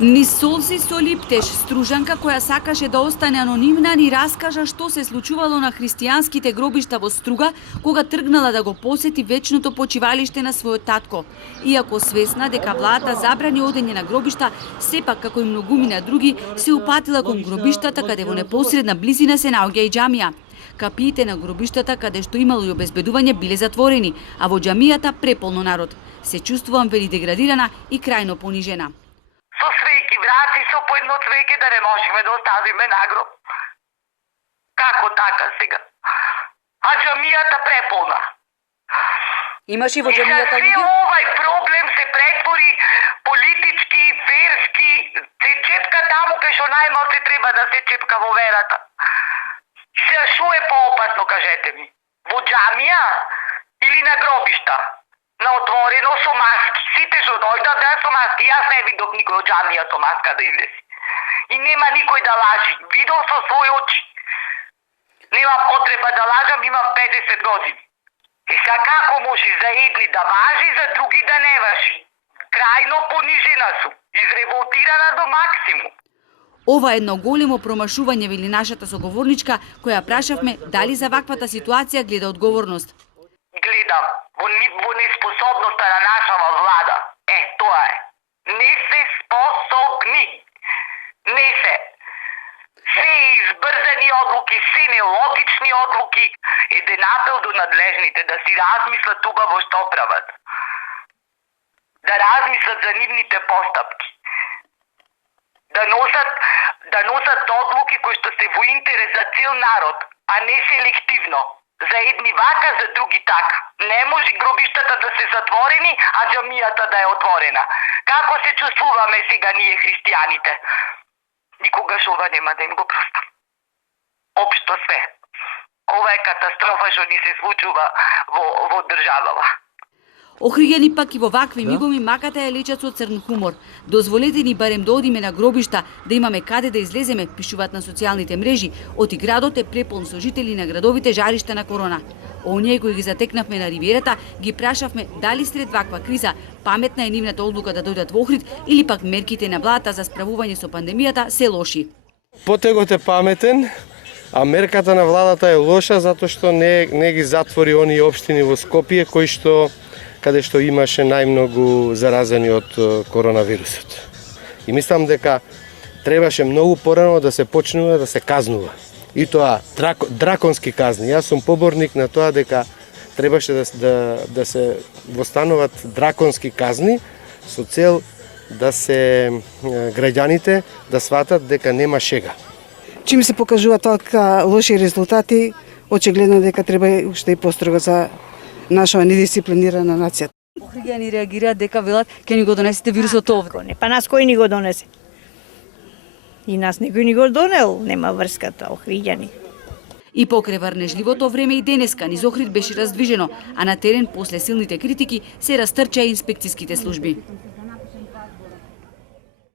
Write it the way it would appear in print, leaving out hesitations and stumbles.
Низ Солси со Липтеш, стружанка која сакаше да остане анонимна, ни раскажа што се случувало на христијанските гробишта во Струга, кога тргнала да го посети вечното почивалиште на својот татко. Иако свесна дека владата забрани одење на гробишта, сепак како и многумина други се упатила кон гробиштата каде во непосредна близина се наоѓа и џамија. Капиите на гробиштата каде што имало и обезбедување биле затворени, а во џамијата преполно народ. Се чувствувам вели деградирана и крајно понижена. Со свеки врати, со по едно цвеќе да не можеме да оставиме нагроб. Како така сега? А џамијата преполна. Имаш и во џамијата луѓе? И овај проблем се претвори политички, верски, се чепка таму кај што најмалце треба да се чепка во верата. Се шо е поопасно, кажете ми? Во џамија или на гробишта? На отворено со маски. Сите што дојдат да со маски. Јас не видов никој од џамија со маска да излези. И нема никој да лажи. Видов со своји очи. Нема потреба да лажам, имам 50 години. И сега како може за едни да важи, за други да не важи? Крајно понижена су. Изреволтирана до максимум. Ова е едно големо промашување, вели нашата соговорничка, која прашавме дали за ваквата ситуација гледа одговорност. Гледам во неспособноста на нашава влада. Тоа е. Не се способни. Не се. Се избрзани одлуки, се нелогични одлуки. Еден апел до надлежните да си размислат убаво што прават. Да размислат за нивните постапки. Да носат одлуки кои што се во интерес за цел народ, а не селективно. За едни вака, за други така. Не може гробиштата да се затворени, а џамијата да е отворена. Како се чувствуваме сега ние христијаните? Никогаш ова нема да им го простам. Општо све. Ова е катастрофа што ни се случува во државава. Охриѓани пак и во вакви мигоми маката ја лечат со црн хумор. Дозволете ни барем да одиме на гробишта, да имаме каде да излеземе, пишуваат на социјалните мрежи. Оти градот е преполн со жители на градовите жаришта на корона. Оние кои ги затекнавме на ривиерата, ги прашавме дали сред ваква криза паметна е нивната одлука да дојдат во Охрид или пак мерките на владата за справување со пандемијата се лоши. Потегот е паметен, а мерката на владата е лоша затоа што не ги затвори оние општини во Скопје каде што имаше најмногу заразени од коронавирусот. И мислам дека требаше многу порано да се почнува да се казнува. И тоа драконски казни. Јас сум поборник на тоа дека требаше да се востануват драконски казни со цел да се граѓаните да сватат дека нема шега. Чим се покажуваат така лоши резултати, очигледно дека треба уште и построго за наша недисциплинирана нација. Охриѓани реагираат дека велат ќе ни го донесете вирусот овде. Па нас кој ни го донесе? И нас некој ни го донел, нема врската, охриѓани. И покрај врнежливото време и денеска низ Охрид беше раздвижено, а на терен после силните критики се растрчаа инспекцијските служби.